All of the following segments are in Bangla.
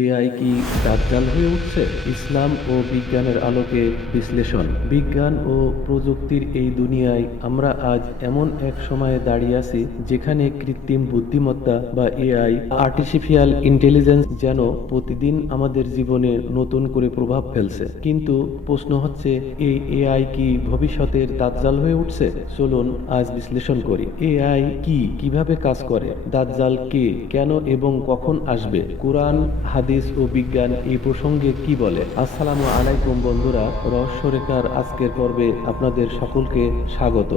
এআই কি দাজ্জাল হয়ে উঠছে? ইসলাম ও বিজ্ঞানের আলোকে বিশ্লেষণ। বিজ্ঞান ও প্রযুক্তির এই দুনিয়ায় আমরা আজ এমন এক সময়ে দাঁড়িয়ে আছি যেখানে কৃত্রিম বুদ্ধিমত্তা বা এআই, আর্টিফিশিয়াল ইন্টেলিজেন্স যেন প্রতিদিন আমাদের জীবনে নতুন করে প্রভাব ফেলছে। কিন্তু প্রশ্ন হচ্ছে, এই এআই কি ভবিষ্যতের দাজ্জাল হয়ে উঠছে? চলুন আজ বিশ্লেষণ করি। এআই কি, কিভাবে কাজ করে, দাজ্জাল কে, কেন এবং কখন আসবে, কোরআন, হাদিস ও বিজ্ঞান এই প্রসঙ্গে কি বলে। আসসালামু আলাইকুম বন্ধুরা, রহস্যরেখার আজকের পর্বে আপনাদের সকলকে স্বাগত।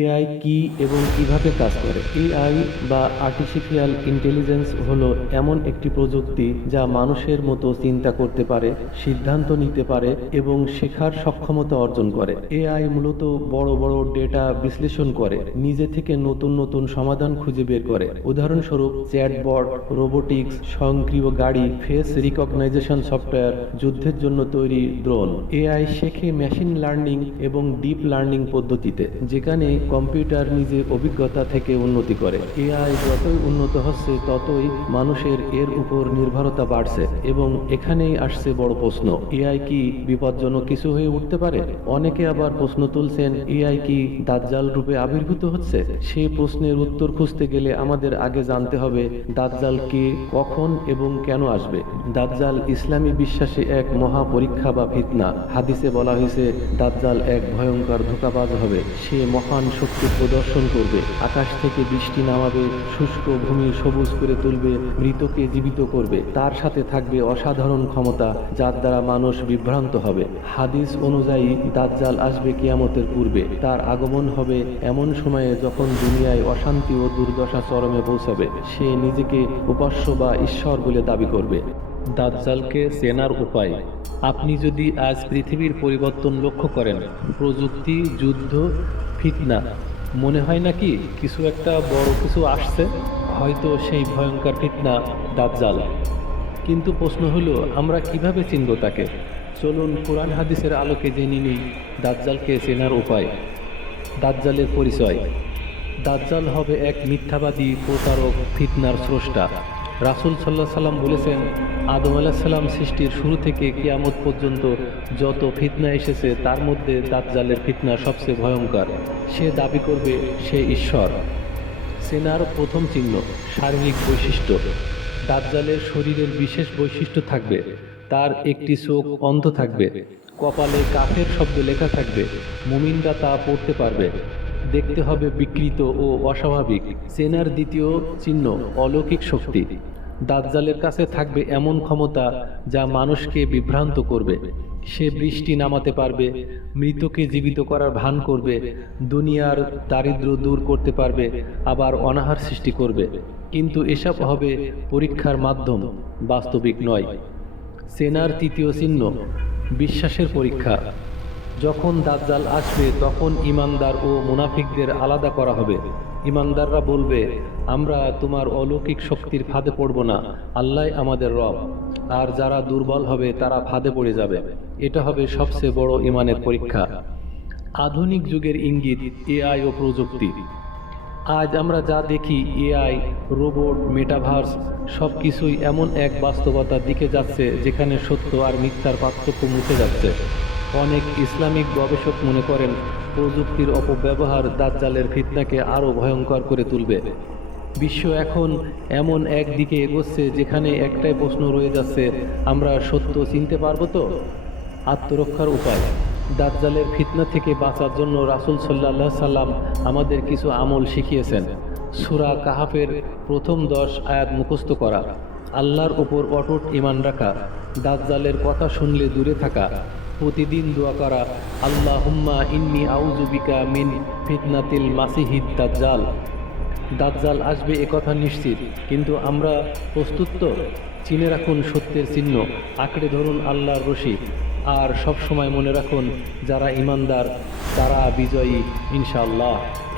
এআই কি এবং কিভাবে কাজ করে? এআই বা আর্টিফিশিয়াল ইন্টেলিজেন্স হলো এমন একটি প্রযুক্তি যা মানুষের মতো চিন্তা করতে পারে, সিদ্ধান্ত নিতে পারে এবং শেখার সক্ষমতা অর্জন করে। এআই মূলত বড় বড় ডেটা বিশ্লেষণ করে নিজে থেকে নতুন নতুন সমাধান খুঁজে বের করে। উদাহরণস্বরূপ চ্যাটবট, রোবোটিক্স, স্বয়ংক্রিয় গাড়ি, ফেস রিকগনাইজেশন সফটওয়্যার, যুদ্ধের জন্য তৈরি ড্রোন। এআই শেখে মেশিন লার্নিং এবং ডিপ লার্নিং পদ্ধতিতে, যেখানে কম্পিউটার নিজে অভিজ্ঞতা থেকে উন্নতি করে। এআই যতই উন্নত হচ্ছে ততই মানুষের এর উপর নির্ভরতা বাড়ছে এবং এখানেই আসছে বড় প্রশ্ন, এআই কি বিপজ্জনক কিছু হয়ে উঠতে পারে? অনেকে আবার প্রশ্ন তুলছেন, এআই কি দাজ্জাল রূপে আবির্ভূত হচ্ছে? সেই প্রশ্নের উত্তর খুঁজতে গেলে আমাদের আগে জানতে হবে দাজ্জাল কে, কখন এবং কেন আসবে। দাজ্জাল ইসলামী বিশ্বাসে এক মহা পরীক্ষা বা ফিতনা। হাদিসে বলা হয়েছে দাজ্জাল এক ভয়ঙ্কর ধোঁকাবাজ হবে। সে মহান শক্তি প্রদর্শন করবে, আকাশ থেকে বৃষ্টি নামাবে, শুষ্ক ভূমি সবুজ করে তুলবে, মৃতকে জীবিত করবে। তার সাথে থাকবে অসাধারণ ক্ষমতা যার দ্বারা মানুষ বিভ্রান্ত হবে। হাদিস অনুযায়ী দাজ্জাল আসবে কিয়ামতের পূর্বে। তার আগমন হবে এমন সময়ে যখন দুনিয়ায় অশান্তি ও দুর্দশা চরমে পৌঁছাবে। সে নিজেকে উপাস্য বা ঈশ্বর বলে দাবি করবে। দাজ্জালকে চেনার উপায়। আপনি যদি আজ পৃথিবীর পরিবর্তন লক্ষ্য করেন, প্রযুক্তি, যুদ্ধ, ফিতনা, মনে হয় নাকি কিছু একটা বড় কিছু আসছে? হয়তো সেই ভয়ঙ্কর ফিতনা দাজ্জাল। কিন্তু প্রশ্ন হলো, আমরা কিভাবে চিনব তাকে? চলুন কোরআন হাদিসের আলোকে জেনে নিই দাজ্জালকে চেনার উপায়। দাজ্জালের পরিচয়। দাজ্জাল হবে এক মিথ্যাবাদী, প্রতারক, ফিতনার স্রষ্টা। রাসূল সাল্লাল্লাহু আলাইহি সাল্লাম বলেছেন, আদম আলাইহিস সালাম সৃষ্টির শুরু থেকে কিয়ামত পর্যন্ত যত ফিতনা এসেছে তার মধ্যে দাজ্জালের ফিতনা সবচেয়ে ভয়ঙ্কর। সে দাবি করবে সে ঈশ্বর। চেনার প্রথম চিহ্ন, শারীরিক বৈশিষ্ট্য। দাজ্জালের শরীরের বিশেষ বৈশিষ্ট্য থাকবে। তার একটি চোখ অন্ধ থাকবে, কপালে কাফের শব্দ লেখা থাকবে, মুমিনরা তা পড়তে পারবে। দেখতে হবে বিকৃত ও অস্বাভাবিক। চেনার দ্বিতীয় চিহ্ন, অলৌকিক শক্তি। দাজ্জালের কাছে থাকবে এমন ক্ষমতা যা মানুষকে বিভ্রান্ত করবে। সে বৃষ্টি নামাতে পারবে, মৃতকে জীবিত করার ভান করবে, দুনিয়ার দারিদ্র্য দূর করতে পারবে, আবার অনাহার সৃষ্টি করবে। কিন্তু এসব হবে পরীক্ষার মাধ্যম, বাস্তবিক নয়। চেনার তৃতীয় চিহ্ন, বিশ্বাসের পরীক্ষা। যখন দাজ্জাল আসবে তখন ঈমানদার ও মুনাফিকদের আলাদা করা হবে। ঈমানদাররা বলবে, আমরা তোমার অলৌকিক শক্তির ফাঁদে পড়ব না, আল্লাহই আমাদের রব। আর যারা দুর্বল হবে তারা ফাঁদে পড়ে যাবে। এটা হবে সবচেয়ে বড় ঈমানের পরীক্ষা। আধুনিক যুগের ইঙ্গিত, এআই ও প্রযুক্তি। আজ আমরা যা দেখি, এআই, রোবট, মেটাভার্স, সব কিছুই এমন এক বাস্তবতার দিকে যাচ্ছে যেখানে সত্য আর মিথ্যার পার্থক্য মুছে যাচ্ছে। অনেক ইসলামিক গবেষক মনে করেন প্রযুক্তির অপব্যবহার দাজ্জালের ফিতনাকে আরও ভয়ঙ্কর করে তুলবে। বিশ্ব এখন এমন এক দিকে এগোচ্ছে যেখানে একটাই প্রশ্ন রয়ে যাচ্ছে, আমরা সত্য চিনতে পারবো তো? আত্মরক্ষার উপায়। দাজ্জালের ফিতনা থেকে বাঁচার জন্য রাসূল সাল্লাল্লাহু আলাইহি সাল্লাম আমাদের কিছু আমল শিখিয়েছেন। সূরা কাহাফের প্রথম 10 আয়াত মুখস্থ করা, আল্লাহর উপর অটুট ঈমান রাখা, দাজ্জালের কথা শুনলে দূরে থাকা, প্রতিদিন দোয়া করা, আল্লাহুম্মা ইন্নী আউযু বিকা মিন ফিতনাতিল মাসিহিদ দাজ্জাল। দাজ্জাল আসবে একথা নিশ্চিত, কিন্তু আমরা প্রস্তুত তো? চিনে রাখুন সত্যের চিহ্ন, আঁকড়ে ধরুন আল্লাহর রশি। আর সব সময় মনে রাখুন, যারা ইমানদার তারা বিজয়ী ইনশাআল্লাহ।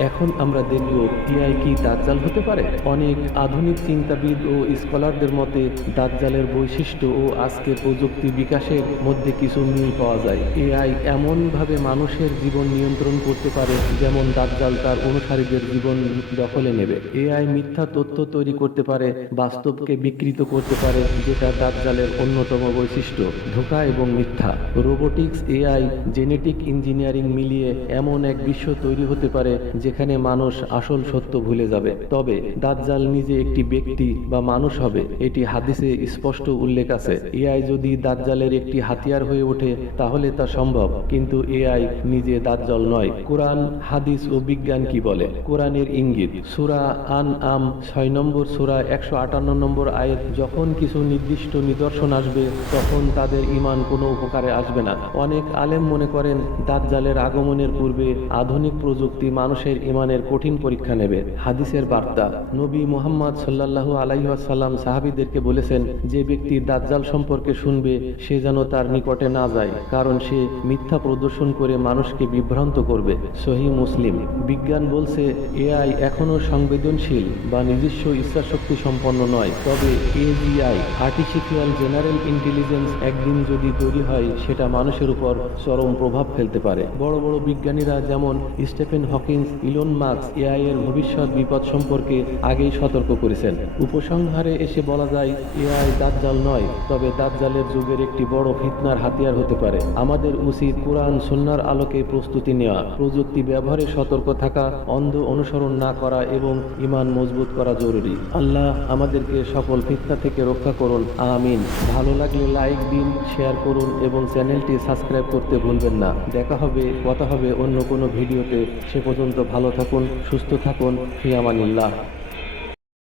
এখন আমরা দেখব এআই কি দাজ্জাল হতে পারে। অনেক আধুনিক চিন্তাবিদ ও স্কলারদের মতে দাজ্জালের বৈশিষ্ট্য ও আজকের প্রযুক্তি বিকাশের মধ্যে কিছু মিল পাওয়া যায়। এআই এমনভাবে মানুষের জীবন নিয়ন্ত্রণ করতে পারে যেমন দাজ্জাল তার অনুসারীদের জীবন দখলে নেবে। এআই মিথ্যা তথ্য তৈরি করতে পারে, বাস্তবকে বিকৃত করতে পারে, যেটা দাজ্জালের অন্যতম বৈশিষ্ট্য। ধোঁকা এবং মিথ্যা। রোবোটিক্স, এআই, জেনেটিক ইঞ্জিনিয়ারিং মিলিয়ে এমন এক বিশ্ব তৈরি হতে পারে যেখানে মানুষ আসল সত্য ভুলে যাবে। তবে দাজ্জাল নিজে একটি ব্যক্তি বা মানুষ হবে, এটি হাদিসে স্পষ্ট উল্লেখ আছে। এআই যদি দাজ্জালের একটি হাতিয়ার হয়ে ওঠে তাহলে তা সম্ভব, কিন্তু এআই নিজে দাজ্জাল নয়। কোরআন, হাদিস ও বিজ্ঞান কি বলে? কোরআনের ইঙ্গিত। সূরা আনআম 6 নম্বর সূরা 158 নম্বর আয়াত, যখন কিছু নির্দিষ্ট নিদর্শন আসবে তখন তাদের ঈমান কোনো উপকারে আসবে না। অনেক আলেম মনে করেন দাজ্জালের আগমনের পূর্বে আধুনিক প্রযুক্তি মানুষের ঈমানের কঠিন পরীক্ষা নেবে। হাদিসের বার্তা। নবী মুহাম্মদ সাল্লাল্লাহু আলাইহি ওয়াসাল্লাম সাহাবীদেরকে বলেছেন, যে ব্যক্তি দাজ্জাল সম্পর্কে শুনবে সে যেন তার নিকটে না যায়, কারণ সে মিথ্যা প্রদর্শন করে মানুষকে বিভ্রান্ত করবে। সহিহ মুসলিম। বিজ্ঞান বলছে এআই এখনো সংবেদনশীল বা নিজস্ব ইচ্ছাশক্তি সম্পন্ন নয়, তবে এজিআই, আর্টিফিশিয়াল জেনারেল ইন্টেলিজেন্স, একদিন যদি তৈরি হয় সেটা মানুষের উপর চরম প্রভাব ফেলতে পারে। বড় বড় বিজ্ঞানীরা যেমন Stephen Hawkins, Elon Musk AI এর ভবিষ্যৎ বিপদ সম্পর্কে আগেই সতর্ক করেছেন। উপসংহারে এসে বলা যায়, এআই দাজ্জাল নয়, তবে দাজ্জালের যুগের একটি বড় ফিতনার হাতিয়ার হতে পারে। আমাদের উচিত কোরআন সুন্নাহর আলোকে প্রস্তুতি নেওয়া, প্রযুক্তি ব্যবহারে সতর্ক থাকা, অন্ধ অনুসরণ না করা এবং ঈমান মজবুত করা জরুরি। আল্লাহ আমাদেরকে সকল ফিতনা থেকে রক্ষা করুন, আমিন। ভালো লাগলে লাইক দিন, শেয়ার করুন এবং চ্যানেলটি সাবস্ক্রাইব করতে ভুলবেন না। কথা হবে অন্য কোনো ভিডিওতে। সে পর্যন্ত ভালো থাকুন, সুস্থ থাকুন, ফি আমানিল্লাহ।